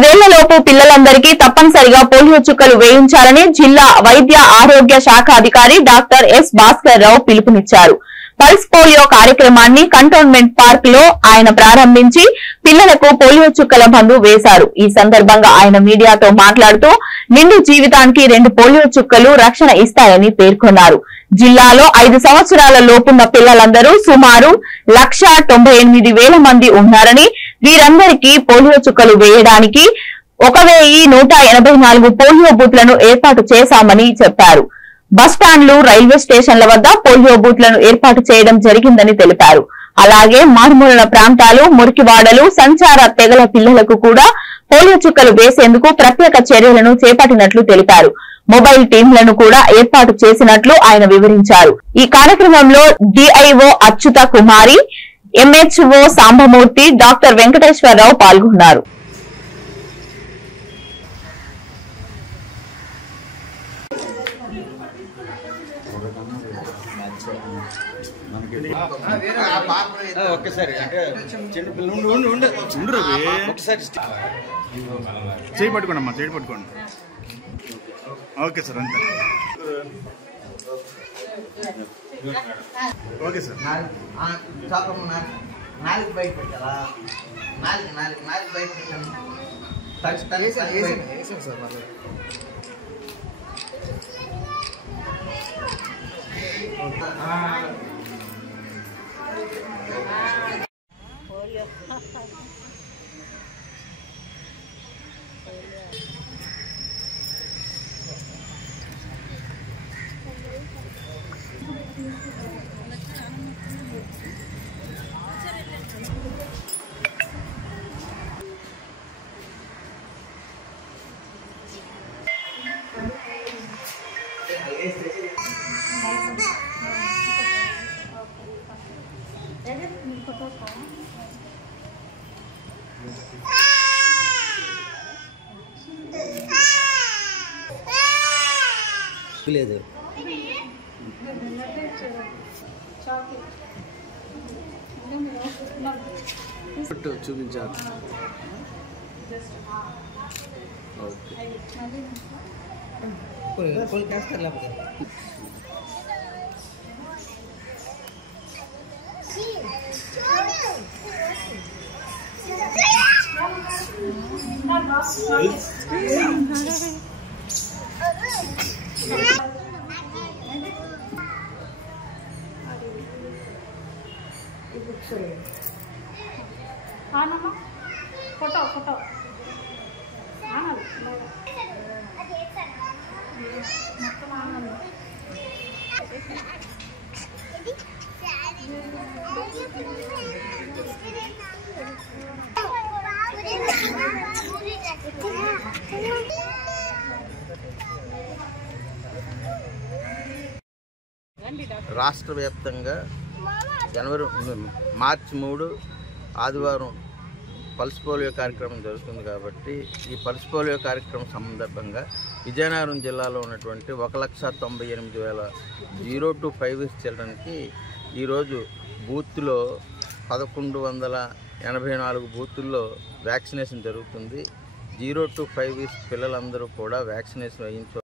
5 ఏళ్లలోపు పిల్లలందరికీ తప్పనిసరిగా పోలియో చుక్కలు వేయించాలని జిల్లా వైద్య ఆరోగ్య శాఖ అధికారి డాక్టర్ ఎస్ భాస్కర్ రావు పిలుపునిచ్చారు. పల్స్ పోలియో కార్యక్రమాన్ని కంటోన్మెంట్ పార్క్ లో ఆయన ప్రారంభించి పిల్లలకు పోలియో చుక్కల మందు వేశారు. ఈ సందర్భంగా ఆయన మీడియాతో మాట్లాడుతూ నిండు జీవితానికి 2 పోలియో చుక్కలు రక్షణ ఇస్తాయని పేర్కొన్నారు. జిల్లాలో 5 సంవత్సరాల లోపున్న పిల్లలందరూ సుమారు 1,98,000 మంది ఉన్నారని, వీరందరికీ పోలియో చుక్కలు వేయడానికి 1,184 పోలియో బూత్లను ఏర్పాటు చేశామని చెప్పారు. బస్టాండ్లు, రైల్వే స్టేషన్ల వద్ద పోలియో బూత్లను ఏర్పాటు చేయడం జరిగిందని తెలిపారు. అలాగే మారుమూల ప్రాంతాలు, మురికివాడలు, సంచార తెగల పిల్లలకు కూడా పోలియో చుక్కలు వేసేందుకు ప్రత్యేక చర్యలను చేపట్టినట్లు తెలిపారు. మొబైల్ టీంలను కూడా ఏర్పాటు చేసినట్లు ఆయన వివరించారు. ఈ కార్యక్రమంలో డిఐఓ అచ్యుత కుమారి, ఎంహెచ్ఓ సాంబమూర్తి, డాక్టర్ వెంకటేశ్వరరావు పాల్గొన్నారు. ఒక్కసారి అంటే చిన్న పిల్లలు ఒకసారి చేయి పట్టుకోండి అమ్మా, చేయి పట్టుకోండి. ఓకే సార్, అంతే. Okay sir. నాలుగు బయట పెట్టారా? నాలుగు బయట పెట్టాను. లేదు చూపించారు. फोटो फोटो రాష్ట్ర వ్యాప్తంగా మార్చి 3 ఆదివారం పల్స్ పోలియో కార్యక్రమం జరుగుతుంది. కాబట్టి ఈ పల్స్ పోలియో కార్యక్రమం సందర్భంగా విజయనగరం జిల్లాలో ఉన్నటువంటి 1,98,000 0 to 5 years చిల్డ్రన్కి ఈరోజు బూత్లో 1,184 బూతుల్లో వ్యాక్సినేషన్ జరుగుతుంది. 0 to 5 years పిల్లలందరూ కూడా వ్యాక్సినేషన్ వేయించు